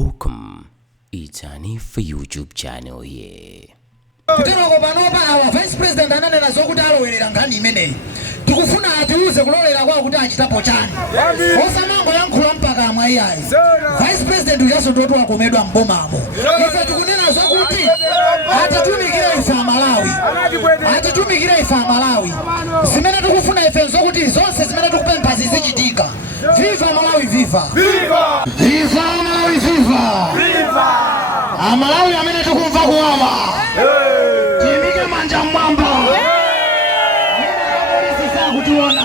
Welcome. It's a new for YouTube channel here. Kutero banoba our vice president ananena zokuti alowerera ngani imene tikufuna atiuze kulolera kwa kuti achitapo chani osamango yankhula mpaka amwayayi vice president ujaso ndoto Wakomedwa mbomamo ife tikunena zokuti atitumikira ife Malawi zimene tikufuna ife zokuti zonse zimene tikupempha zizichitika. Viva Malawi, viva viva viva Malawi, viva viva Malawi amene tikumva kuwawa timike manja mwamba kutiona.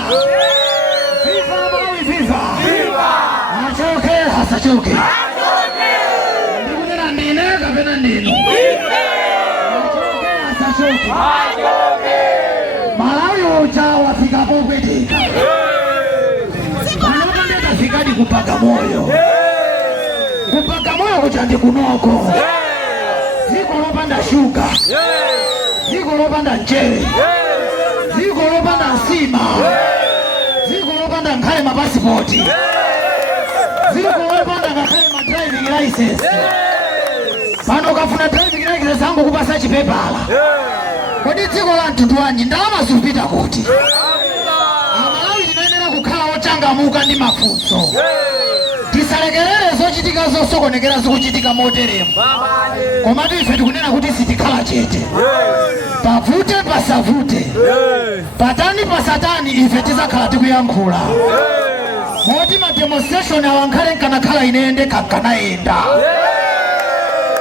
Viva Malawi, viva viva achoke hasachoke ndikunena ndine kapena ndinu achoke hasachoke Malawi uja wafikapo kwetika fikadi kupaka moyo kucha ndikunoko ziko lopanda shuga ziko lopanda mchele ziko lopanda nsima ziko lopanda nkhale mapasipoti ziko lopanda ngakhale ma driving license pano kafuna driving license angu kupasa chipepala kodi dziko la mtundu wanji ndalama zikupita kuti changamuka ndi mafunso tisalekerere zochitika zosokonekera zikuchitika moteremo koma ife tikunena kuti sitikhala chete pavute pasavute patani pasatani ife tizakhala tikuyankhula moti ma demonstration awankhale nkanakhala inende kankanayenda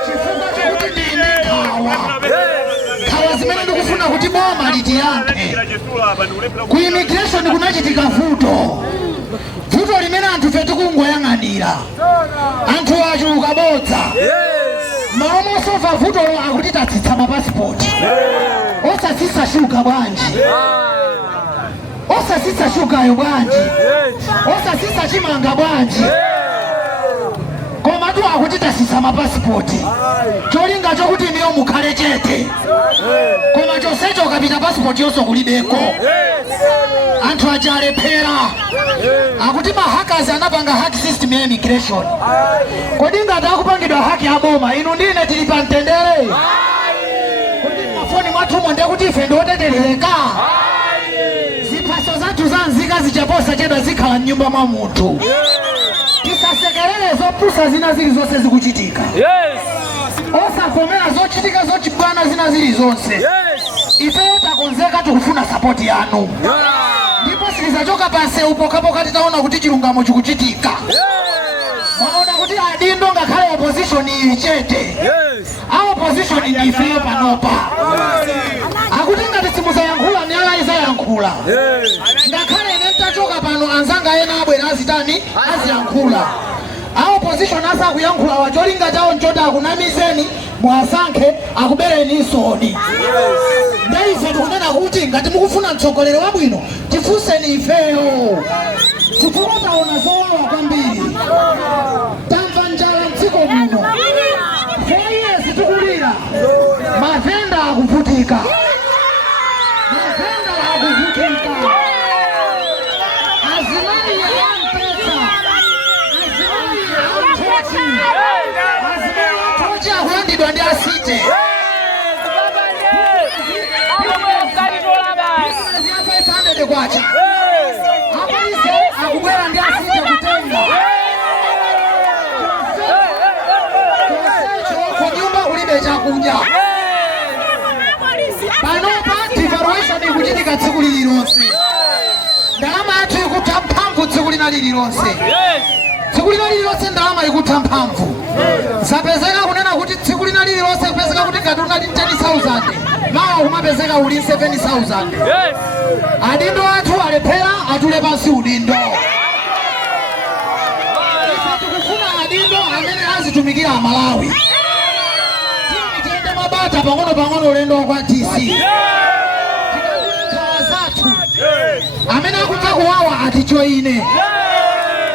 chifukwa chokuti ndine nkhawa zimene ndikufuna kuti boma litiyankhe ku immigration kunachitika vuto limene anthu fe tikungoyang'anira anthu achuluka bodza maomosofa vuto akuti tatsitsa mapasipoti osatsitsa shuga bwanji osatsitsa shugayo bwanji osatsitsa chimanga bwanji koma tu akuti tatsitsa mapasipoti cholinga chokuti niyo mukhale chete koma chonsecho ukapita pasipoti yonso kulibeko anthu achalephera akuti mahakazi anapanga haki system ya immigration kodi ngati akupangidwa haki ya boma inu ndine tili pa mtendere kodi mafoni mwathumo ndiye kuti ife ndioteterereka ziphaso zathu za nzika zichaposa chedwa zikhala mnyumba mwa munthu tisasekerere zopusa zina zilizonse zikuchitika osavomera zochitika zochibwana zina zilizonse ifeyo takonzeka tikufuna sapoti yanu ndipo silizachoka pansi upokapoka titaona kuti chilungamo chikuchitika mwaona kuti adindo ngakhale opposition ili chete opposition ndi ifeyo panopa akuti ngati simuzayankhula miyala izayankhula ngakhale ine tachoka pano anzanga ena abwera azitani aziyankhula opposition asakuyankhula wacholinga chawo nchoti akunamizeni mwasankhe akubereni isoni ndeife tikunena kuti ngati mukufuna mtsogoleri wabwino tifunseni ifeyo chifukwa taona zowawa kwambiri tamva njala mdziko muno 4 years tikulira mavenda akuvutika azimani yampesa azimani amtochi akulandidwa ndi asite kwacha apaise akubwera ndi asite kutenga kunyumba kulibe chakudya panopa devaluation ikuchitika tsiku lililonse ndalama yathu ikutha mphamvu tsiku lina lililonse ndalama ikutha mphamvu sapezeka kunena kuti tsiku lina lililonse kupezeka kuti ngati unali 10,000 mawa kumapezeka uli 7,000 adindo athu alephera atule pansi udindo ife tikufuna adindo amene azitumikira Malawi tiende mabata pang'ono ulendo kwa DC tikakhala zathu amene akupfa kuwawa atichoine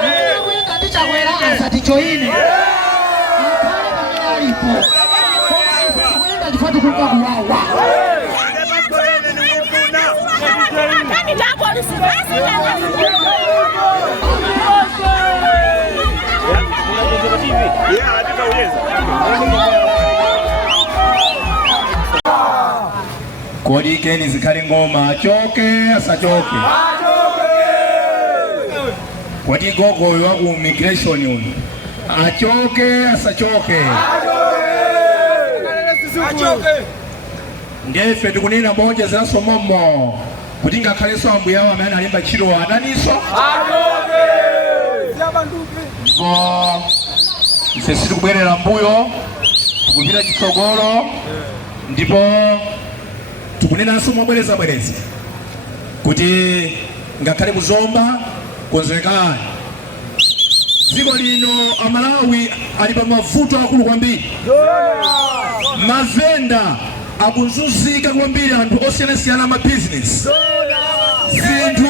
amene akuyenda ndi chakwera asatichoine akhale pamene alipo koma ife tikuyenda chifukwa tikumva kuwawa Yeah. Kodi keni zikali ngoma achoke asachoke. Kodi gogo waku immigration uno achoke asachoke. Ndefe tukunena moja za somomo kutinga kaleso ambuya wa maana alimba chiro adaniso achoke. Sisi tukubwerera mbuyo tukupita chitsogolo ndipo tukunena somo bwereza kuti ngakhale muzomba konzekani dziko lino Amalawi ali pa mavuto akulu kwambiri. Mavenda akuzunzika kwambiri, anthu osiyanasiyana ama business zinthu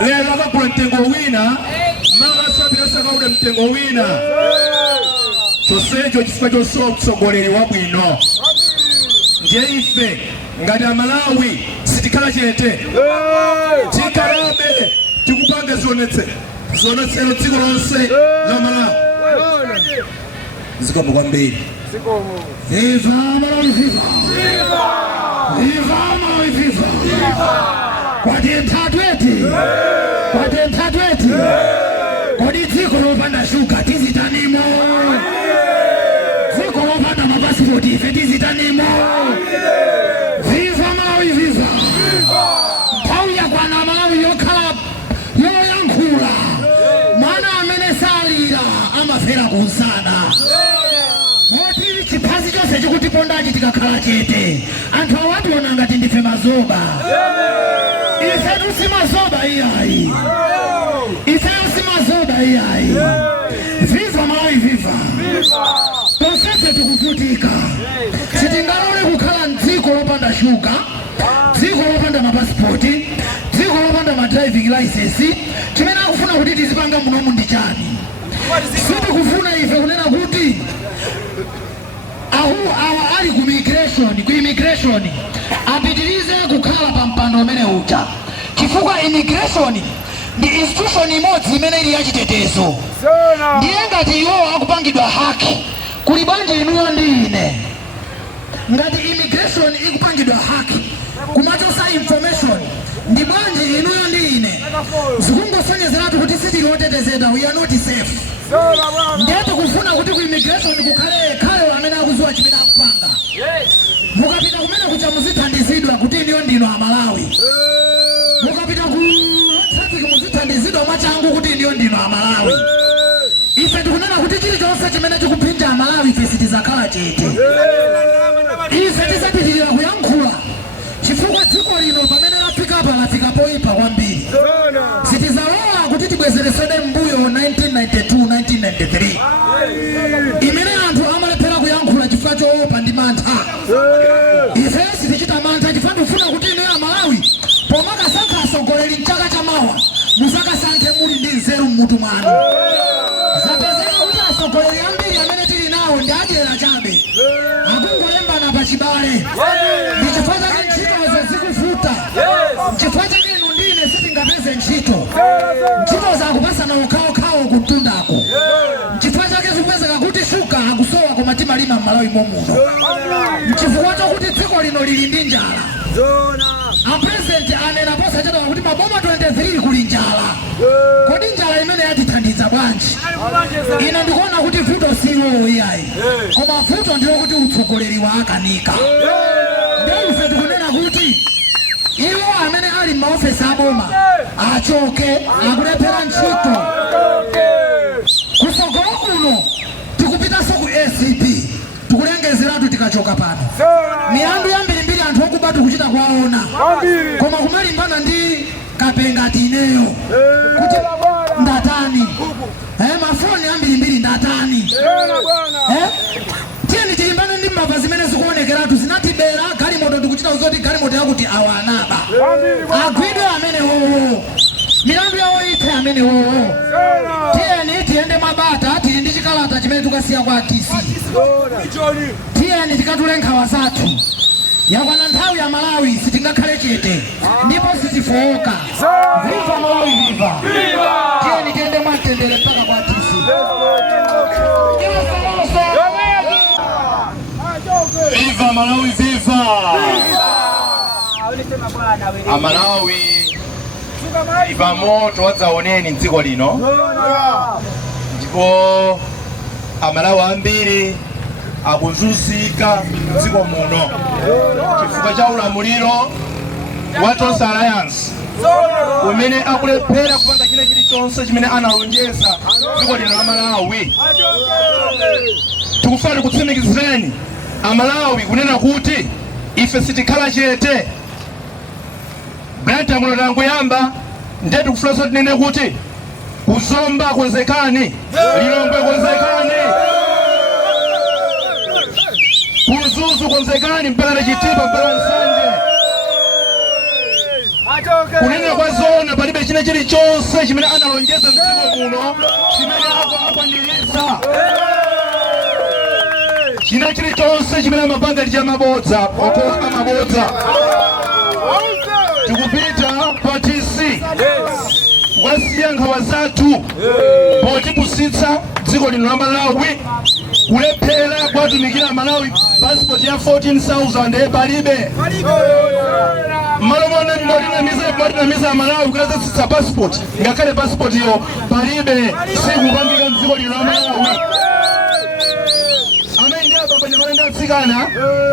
lero akagula mtengo wina makasapita sakauda mtengo wina. Chonsecho chifukwa chosowa mtsogoleri wabwino. Ndiye ife ngati Amalawi sitikhala chete, tikalabe tikupanga zionetsero dziko lonse la Malawi. Zikomo kwambiri. Viva Malawi, viva! Viva Malawi, viva! Kwati mthatweti kodi dziko lopanda shuga tizitanimo, dziko lopanda mapasipoti ife tizitanimo. Viva Malawi, viva! Nthawi yakwana Malawi yokhala yoyankhula, mwana amene salira amafera kunsana. Moti chiphazi chose chikutipondachi tikakhala chete, anthu awationa ngati ndife mazoba. Ife tusi mazoba iyayi. Viva Malawi, viva! Tonse tikuvutika, sitingalole kukhala dziko lopanda shuga, dziko lopanda mapasipoti, dziko lopanda madriving license. Chimene akufuna kuti tizipanga munomu ndi chani? Sitikufuna ife kunena kuti awa ali ku immigration apitirize kukhala pa mpando umene uja, chifukwa immigration ndi institution imodzi imene ili yachitetezo. Ndiye ngati iwo akupangidwa haki, kuli bwanji inuyo ndi ine ngati immigration ikupangidwa haki kumachosa information, ndi bwanji inuyo ndi ine zikungosonyezeratu kuti sitili otetezedwa, we are not safe. Ndiye tikufuna kuti ku immigration kukhale amene akuziwa chimene akupanga. Mukapita kumene kucha muzithandizidwa kuti iniyo ndino Amalawi. Mukapita ku traffic muzithandizidwa mwachangu kuti iniyo ndino Amalawi. Ife tikunena kuti chilichonse chimene chikupinja Amalawi ife sitizakhala chete. Ife tizapitirira kuyankhula, chifukwa dziko lino pamene lafika poipa kwambiri. Sitizalola kuti tibwezeresede mbuyo 1992-1993 imene anthu amalephera kuyankhula chifukwa choopa ndi mantha. Ife sitichita mantha chifukwa tikufuna kuti inu Amalawi pomakasankha atsogoleri mchaka chamawa musakasankhe muli ndi nzeru mmutu mwanu. Zapezeka kuti atsogoleri ambiri amene tili nawo ndi adyera chabe, akungolembana pa chibale. Ndi chifukwa chake ntchitozo zikuvuta, chifukwa chake inu ndine sitingapeze ntchito zakupasana okhaokhawo kumtundako. Chifukwa chake zikupezeka kuti shuga akusowa koma timalima m'Malawi momuno, chifukwa chokuti dziko lino lili ndi njala. Apresident anena posa chedwa kuti maboma 23 kuli njala. Kodi njala imene yatithandiza bwanji? Ine ndikuona kuti vuto siwo iyayi, koma vuto ndilo kuti utsogoleri wakanika. Ndiye ife tikunena kuti iwo amene ali m'maofesi aboma achoke, akulephera ntchito. Kusogolo kuno tikupitanso ku ACP, tikulengezeratu tikachoka pano. Milandu yambirimbiri anthu okuba tikuchita kwaona, koma kumalimbana ndi kapengati ineyo kuti ndatani. Mafoni yambirimbiri ndatani. Tiyeni tilimbane ndi mbava zimene zikuonekeratu zinatibera galimoto, tikuchita uzoti galimoto yakuti awanaba agwidwe amene wowo, milandu yawo iphe amene wowo. Tiyeni tiyende mabata, tili ndi chikalata chimene tukasiya kwa TC. Tiyeni tikatule nkhawa zathu. Yakwana nthawi ya Malawi sitingakhale chete ndipo sitifowoka. Viva Malawi, viva! Tiyeni tiyende mwamtendere mpaka kwa TC. Viva Malawi, viva! Amalawi ipamoto wadzaoneni mdziko lino ndipo Amalawi ambiri akuzunzika mdziko muno chifukwa cha ulamuliro wa Tonse Alliance umene akulephera kupanga china chilichonse chimene analonjeza dziko lino la Malawi. Tikufuna kutsimikizireni Amalawi kunena kuti ife sitikhala chete. Blantyre tangu yamba ndiye tikufuna soti nene kuti kuzomba konzekani, Lilongwe konzekani, kuzuzu konzekani mpaka na Chitipa mpaka Nsanje. Kunena kwa zona palibe china chilichonse chimene analonjeza mdziko muno chimene akwaniriza. China chilichonse chimene amapanga ndi chamabodza, okoka mabodza. Tikupita pa TC wasiya nkhawa zathu potipusitsa dziko lino la Malawi, kulephera kwatumikira Malawi passport ya 14,000 palibe. Malomonamiza Malawi kuzasitsa passport, ngakhale passport yo palibe, sikupangika mdziko lino la Malawi. Amene ndi atsikana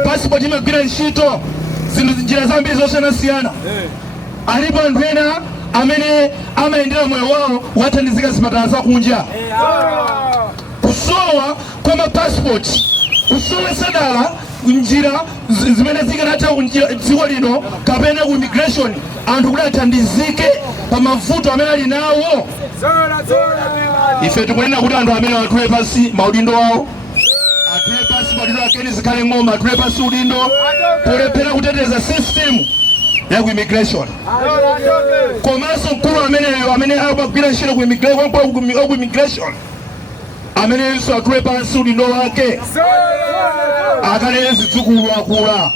passport imagwira ntchito zinthu njira zambiri zosiyanasiyana. Alipo anthu ena amene amayendera moyo wawo wathandizika zipatala zakunja. Kusowa kwa mapassport, kusowesa dala njira zimene zikanatha dziko lino kapena ku immigration anthu kuti athandizike pa mavuto amene ali nawo. Ife tikunena kuti anthu amene atule pasi maudindo awo, atule pasi maudindo akeni zikhale ng'oma, atule pasi udindo polephera kuteteza system ya ku immigration. Komanso mkulu amene akugwira ntchito ku immigration amene Yesu atule pansi udindo wake akalere zidzukulu akula.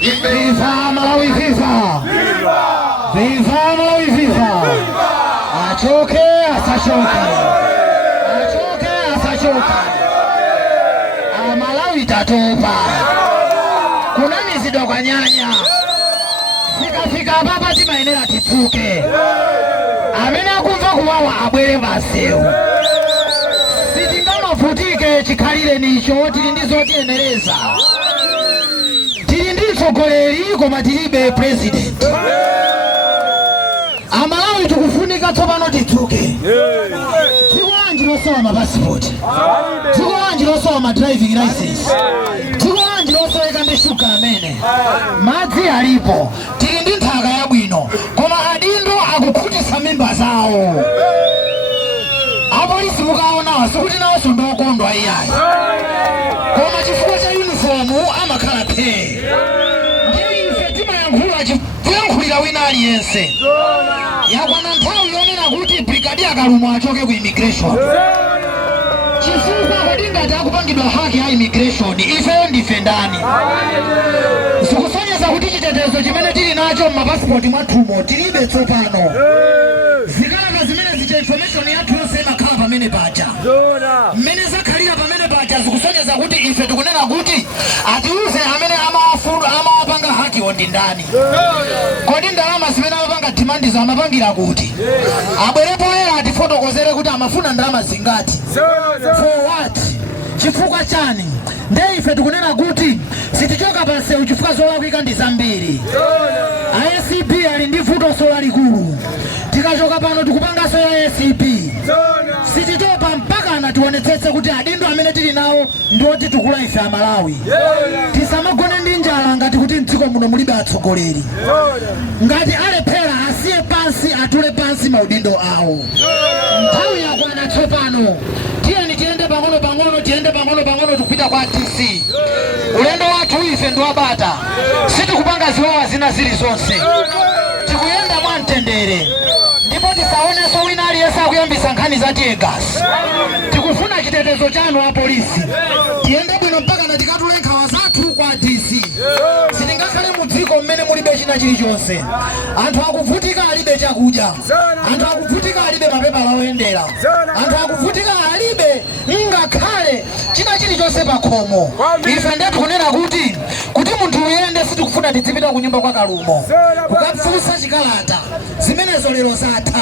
Viva Malawi, viva! Viva Malawi, viva! Achoke asachoke, achoke asachoke, Malawi tatopa. Kuna mizido kwa nyanya, fika hapa timaenera tituke. Amena kumva kuwawa abwere baseu. Sitingama futike chikalire nicho tili ndizo tienereza. Tili nditsogoleri koma tilibe president. Amalawi tukufunika tsopano tituke. Tiko wanji losowa mapassport, tiko wanji losowa ma driving license, tiko wanji losoweka ndi shuga amene madzi alipo. Tili ndi nthaka yabwino koma adindo akukhutitsa mimba zawo. Apolisi mukaona sikuti nawonso ndokondwa iyayi, koma chifukwa cha uniform amakhala phe. Ndiye ife timayankhulira wina aliyense. Yakwana nthawi yonena kuti brigadier Kalumwa achoke ku immigration. Chifukwa kodi ngati akupangidwa haki ya immigration ifeyo ndife ndani? Zikusonyeza kuti chitetezo chimene tili nacho m'mapasipoti mwathumo tilibe tsopano. Zikalata zimene zicha information yathu yonse imakhala pamene paja. Mmene zakhalira pamene paja zikusonyeza kuti ife tikunena kuti atiuze amene amawapanga haki ndi ndani. Kodi ndalama zimene amapanga demand za amapangira kuti abwerepo era atifotokozere kuti amafuna ndalama zingati. For what? Chifukwa chani? Ndiye ife tikunena kuti sitichoka pansewu chifukwa zolakwika ndi zambiri. ASCP ali ndi vuto sola likulu. Tikachoka pano tikupangaso ya ASCP. Sititopa mpaka anationetsetse kuti adindo amene tili nawo ndioti tukula ife Amalawi. Tisamagone ndi njala ngati kuti mdziko muno mulibe atsogoleri. Ngati alephera asiye pansi atule pansi maudindo awo. Nthawi yakwana tsopano. Tiyeni tiende pang'ono tukupita kwa TC. Ulendo wathu ife ndiwabata. Sitikupanga ziwawa zina zilizonse. Tikuyenda mwamtendere. Ndipo tisaonenso wina aliyense akuyambisa nkhani za tear gas. Tikufuna chitetezo chanu wa polisi. Tiende bwino mpaka na tikatule nkhawa zathu kwa TC. Sitingakhale mudziko mmene mulibe china chilichonse. Anthu akuvutika alibe chakudya. Anthu akuvutika alibe mapepala oyendera. Anthu akuvutika alibe ngakhale china chilichonse pa khomo. Ife ndiye tikunena kuti munthu uyende sitikufuna tizipita ku nyumba kwa Kalumo ukafunsa chikalata zimenezo lero zatha.